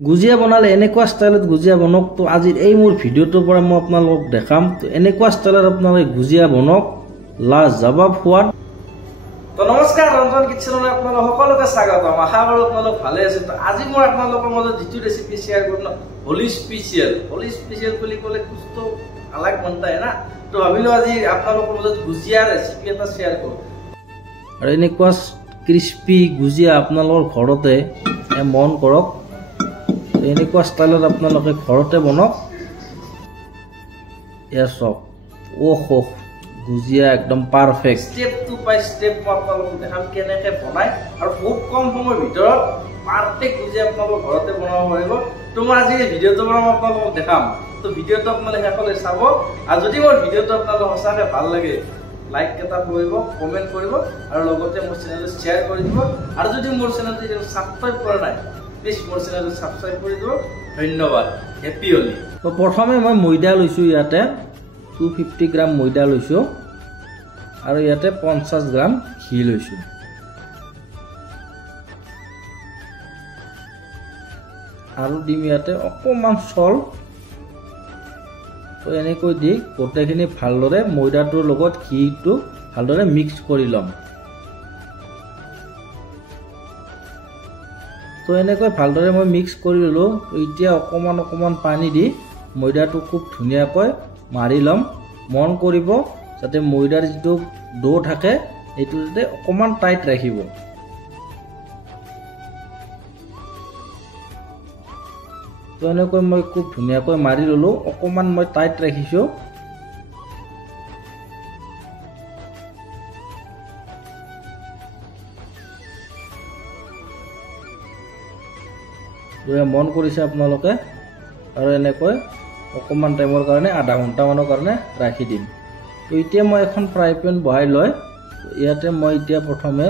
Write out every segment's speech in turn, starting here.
গুজিয়া বনালে এনেকুৱা ষ্টাইলত গুজিয়া বনক। তো আজিৰ এই মোৰ ভিডিঅ'টোৰ পৰা মই আপোনালোকক দেখাম। তো এনেকুৱা ষ্টাইলত আপোনালোকে গুজিয়া বনক, লাজবাব সোৱাদ। তো নমস্কাৰ, ৰঞ্জন কিটচেনলৈ আপোনালোক সকলোকে স্বাগতম। আশা কৰোঁ আপোনালোক ভালে আছে। তো আজি মই আপোনালোকৰ মাজত যিটো ৰেচিপি শ্বেয়াৰ কৰিম, হোলি স্পেচিয়েল বুলি ক'লে কুছ আলাগ বনতা হে না। তো ভাবিলোঁ আজি আপোনালোকৰ মাজত গুজিয়া ৰেচিপি এটা শ্বেয়াৰ কৰোঁ। আৰু এনেকুৱা ক্ৰিস্পি গুজিয়া আপোনালোকৰ ঘৰতে মন কৰক। এনেকুৱা ষ্টাইলত আপোনালোকে ঘৰতে বনক। এয়া চক গুজিয়া একদম পাৰফেক্ট। ষ্টেপ টু বাই ষ্টেপ মই আপোনালোকক দেখাম কেনেকৈ বনায় আৰু বহুত কম সময়ৰ ভিতৰত পাৰফেক্ট গুজিয়া আপোনালোকৰ ঘৰতে বনাব পাৰিব। তো মই আজি এই ভিডিঅ'টোৰ পৰা মই আপোনালোকক দেখাম। তো ভিডিঅ'টো আপোনালোকে শেষলৈ চাব। আৰু যদি মোৰ ভিডিঅ'টো আপোনালোকক সঁচাকৈ ভাল লাগে, লাইক এটা কৰিব, কমেণ্ট কৰিব আৰু লগতে মোৰ চেনেলটো শ্বেয়াৰ কৰি দিব। আৰু যদি মোৰ চেনেলটো ছাবস্ক্ৰাইব কৰা নাই, প্লিজ মোৰ চেনেলটো ছাবস্ক্ৰাইব কৰি দিব। ধন্যবাদ। হেপী হোলি। তো প্ৰথমে মই ময়দা লৈছোঁ। ইয়াতে 250 গ্ৰাম ময়দা লৈছোঁ আৰু ইয়াতে 50 গ্ৰাম ঘি লৈছোঁ। আৰু দিম ইয়াতে অকণমান চল। তো এনেকৈ দি গোটেইখিনি ভালদৰে ময়দাটোৰ লগত ঘিটো ভালদৰে মিক্স কৰি ল'ম। তো এনেকৈ ভালদৰে মই মিক্স কৰি ল'লোঁ। এতিয়া অকণমান পানী দি ময়দাটো খুব ধুনীয়াকৈ মাৰি ল'ম। মন কৰিব যাতে ময়দাৰ যিটো ডো থাকে এইটো যাতে অকণমান টাইট ৰাখিব। তো এনেকৈ মই খুব ধুনীয়াকৈ মাৰি ল'লোঁ। অকণমান মই টাইট ৰাখিছোঁ। মন কৰিছে আপোনালোকে। আৰু এনেকৈ অকণমান টাইমৰ কাৰণে আধা ঘণ্টামানৰ কাৰণে ৰাখি দিম। তো এতিয়া মই এখন ফ্ৰাই পেন বহাই লৈ ইয়াতে মই এতিয়া প্ৰথমে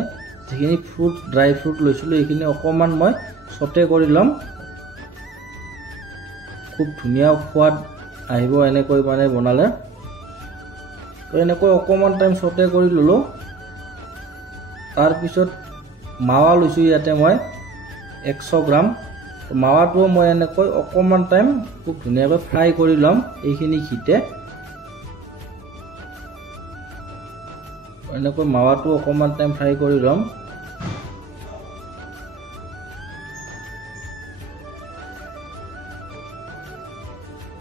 যিখিনি ড্ৰাই ফ্ৰুট লৈছিলোঁ এইখিনি অকণমান মই ছটে কৰি ল'ম। খুব ধুনীয়া সোৱাদ আহিব এনেকৈ মানে বনালে। তো এনেকৈ অকণমান টাইম ছটে কৰি ল'লোঁ। তাৰপিছত মাৱা লৈছোঁ ইয়াতে মই 100 গ্ৰাম। মাৱাটো মই এনেকৈ অকণমান টাইম খুব ধুনীয়াকৈ ফ্ৰাই কৰি ল'ম এইখিনি ঘিতে। এনেকৈ মাৱাটো অকণমান টাইম ফ্ৰাই কৰি ল'ম।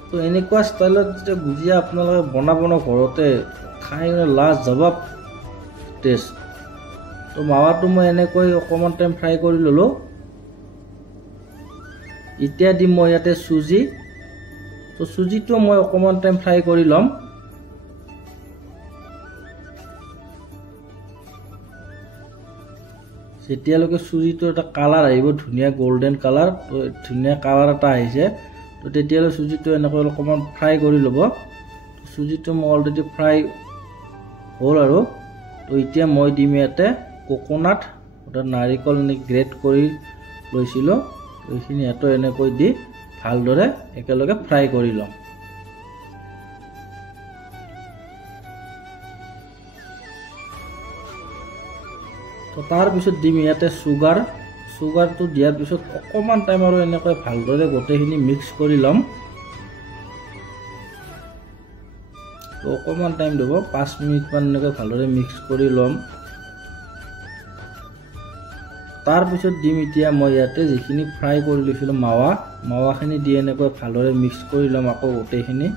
তো এনেকুৱা ষ্টাইলত যেতিয়া গুজিয়া আপোনালোকে বনাব ন ঘৰতে, খাই লাজবাব টেষ্ট। তো মাৱাটো মই এনেকৈ অকণমান টাইম ফ্ৰাই কৰি ল'লোঁ। এতিয়া দিম মই ইয়াতে চুজি। তো চুজিটো মই অকণমান টাইম ফ্ৰাই কৰি ল'ম। যেতিয়ালৈকে চুজিটো এটা কালাৰ আহিব, ধুনীয়া গল্ডেন কালাৰ, তো ধুনীয়া কালাৰ এটা আহিছে, তো তেতিয়ালৈ চুজিটো এনেকৈ অকণমান ফ্ৰাই কৰি ল'ব। চুজিটো মই অলৰেডি ফ্ৰাই হ'ল। আৰু তো এতিয়া মই দিম ইয়াতে কোকোনাট, নাৰিকল গ্ৰেট কৰি লৈছিলোঁ। এইখিনি ইয়াতো এনেকৈ দি ভালদৰে একেলগে ফ্ৰাই কৰি ল'ম। তো তাৰপিছত দিম ইয়াতে চুগাৰটো দিয়াৰ পিছত অকণমান টাইম আৰু এনেকৈ ভালদৰে গোটেইখিনি মিক্স কৰি ল'ম। তো অকণমান টাইম দিব, 5 মিনিটমান এনেকৈ ভালদৰে মিক্স কৰি ল'ম। তাৰপিছত দিম এতিয়া মই ইয়াতে যিখিনি ফ্ৰাই কৰি লৈছিলোঁ মাৱাখিনি দি এনেকৈ ভালদৰে মিক্স কৰি ল'ম আকৌ গোটেইখিনি।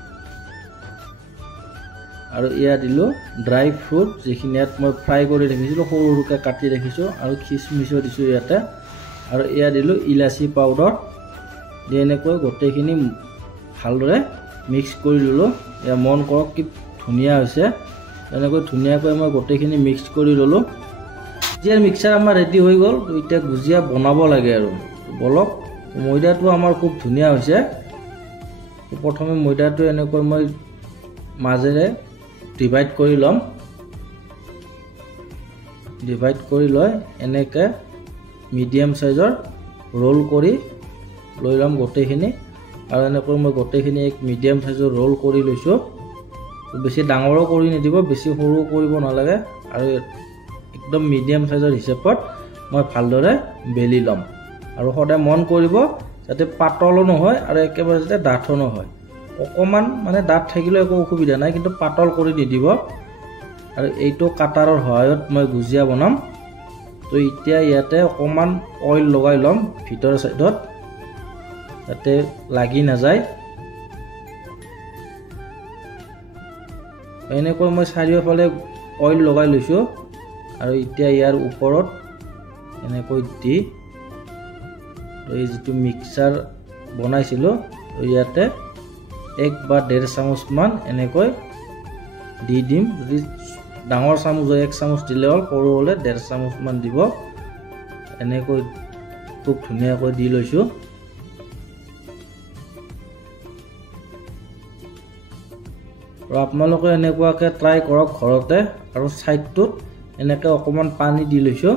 আৰু এয়া দিলোঁ ড্ৰাই ফ্ৰুট, যিখিনি ইয়াত মই ফ্ৰাই কৰি ৰাখিছিলোঁ, সৰু সৰুকৈ কাটি ৰাখিছোঁ। আৰু খিচমিচো দিছোঁ ইয়াতে। আৰু এয়া দিলোঁ ইলাচি পাউডাৰ দি এনেকৈ গোটেইখিনি ভালদৰে মিক্স কৰি ল'লোঁ। এয়া মন কৰক কি ধুনীয়া হৈছে। এনেকৈ ধুনীয়াকৈ মই গোটেইখিনি মিক্স কৰি ল'লোঁ। গুজিয়াৰ মিক্সাৰ আমাৰ ৰেডি হৈ গ'ল। তো এতিয়া গুজিয়া বনাব লাগে আৰু বলক। ময়দাটো আমাৰ খুব ধুনীয়া হৈছে। প্ৰথমে ময়দাটো এনেকৈ মই মাজেৰে ডিভাইড কৰি ল'ম। ডিভাইড কৰি লৈ এনেকৈ মিডিয়াম চাইজৰ ৰোল কৰি লৈ ল'ম গোটেইখিনি। আৰু এনেকৈ মই গোটেইখিনি এক মিডিয়াম চাইজৰ ৰোল কৰি লৈছোঁ। বেছি ডাঙৰো কৰি নিদিব, বেছি সৰু কৰিব নালাগে। আৰু একদম মিডিয়াম সাইজৰ হিচাপত মই ভালদৰে বেলি লম। আৰু সদায় মন কৰিব যাতে পাতলো নহয় আৰু একেবাৰে যাতে ডাঠো নহয় অকমান মানে ডাঠ থাকিলে একো অসুবিধা নাই কিন্তু পাতল কৰি নিদিব আৰু এইটো কাটাৰৰ সহায়ত মই গুজিয়া বনাম তো এতিয়া ইয়াতে অকমান অইল লগাই লম ভিতৰ সাইডত যাতে লাগি না যায় এনেকৈ মই চাৰিওফালে অইল লগাই লৈছো আৰু এতিয়া ইয়াৰ ওপৰত এনেকৈ দি এই যেটো মিক্সাৰ বনাইছিলো ইয়াতে 1 বা 1.5 চামুচ মান এনেকৈ দি দিম যদি ডাঙৰ চামুচ 1 চামুচ দিলে হল সৰু হলে 1.5 চামুচ মান দিব এনেকৈ খুব ধুনীয়াকৈ দি লৈছো আৰু আপোনালোকে এনেকুৱাকে ট্ৰাই কৰক ঘৰতে আৰু সাইডটোত এনেকৈ অকমান পানী দি লৈছো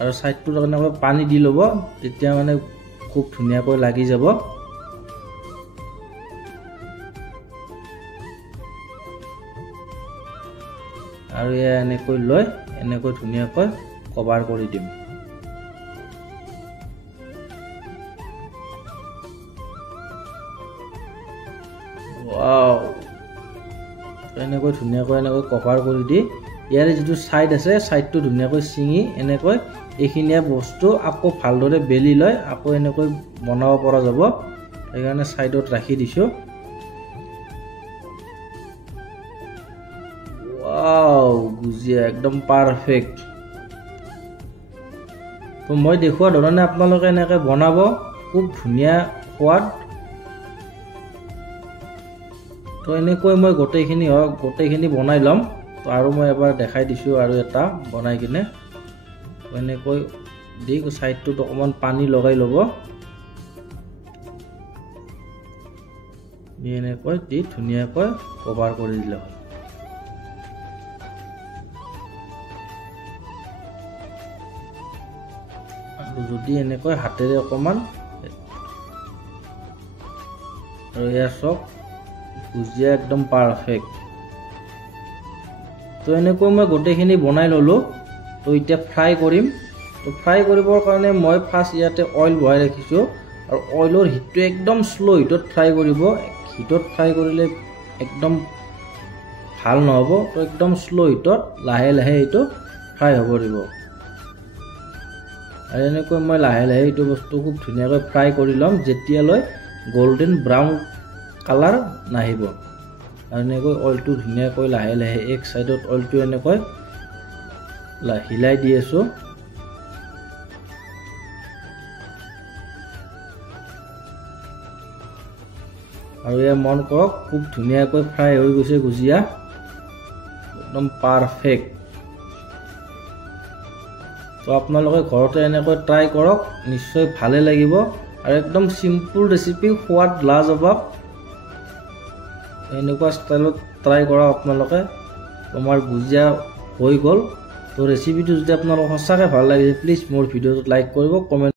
আৰু সাইডটোত এনেকৈ পানী দি লব তেতিয়া মানে খুব ধুনীয়াকৈ লাগি যাব আৰু এনেকৈ লৈ এনেকৈ ধুনীয়াকৈ কভাৰ কৰি দিম ওয়াও এনেকৈ ধুনীয়াকৈ এনেকৈ কভাৰ কৰি দি ইয়াৰে যেটো সাইড আছে সাইডটো ধুনীয়াকৈ সিঙি এনেকৈ এইখিনিয়া বস্তু আকৌ ভালদৰে বেলি লৈ আকৌ এনেকৈ বনাব পৰা যাব সেইকাৰণে সাইডত ৰাখি দিছো ওয়াও গুজিয়া একদম পাৰফেক্ট তো মই দেখুৱা ধৰণে আপোনালোকে এনেকৈ বনাব খুব ধুনীয়া সোৱাদ তো এনেকৈ মই গোটেইখিনি বনাই লম তো আৰু মই এবাৰ দেখাই দিছো আৰু এটা বনাই কিনে এনেকৈ দি সাইডটোত অকমান পানী লগাই লব এনেকৈ দি ধুনীয়াকৈ কভাৰ কৰি দিলে হ'ল আৰু যদি এনেকৈ হাতেৰে অকমান আৰু ইয়াৰ সব গুজিয়া একদম পাৰফেক্ট তো এনেকৈ মই গোটেইখিনি বনাই ললো তো এতিয়া ফ্ৰাই কৰিম তো ফ্ৰাই কৰিবৰ কাৰণে মই ফাৰ্স্ট ইয়াতে অইল বহাই ৰাখিছো আৰু অইলৰ হিটটো একদম স্লো হিটত ফ্ৰাই কৰিব হিটত ফ্ৰাই কৰিলে একদম ভাল নহব তো একদম স্লো হিটত লাহে লাহে এটো ফ্ৰাই হ'ব দিব আৰু এনেকৈ মই লাহে লাহে এটো বস্তু খুব ধুনীয়াকৈ ফ্ৰাই কৰি লম যেতিয়ালৈ গোল্ডেন ব্ৰাউন কালাৰ নাহিব আৰু এনেকৈ অইলটো ধুনীয়াকৈ লাহে লাহে এক সাইডত অইলটো এনেকৈ হিলাই দি আছো আৰু এ মন কৰক খুব ধুনীয়াকৈ ফ্ৰাই হৈ গৈছে গুজিয়া একদম পাৰফেক্ট তো আপোনালোকে ঘৰতে এনেকৈ ট্ৰাই কৰক নিশ্চয় ভালে লাগিব আৰু একদম সিম্পল ৰেচিপি সোৱাদ লাজবাব এনেকুৱা ষ্টাইলত ট্ৰাই কৰা আপোনালোকে তোমাৰ গুজিয়া হৈ গল তো ৰেচিপিটো যদি আপোনালোক সঁচাকৈ ভাল লাগিছে প্লিজ মোৰ ভিডিওটো লাইক কৰিব কমেন্ট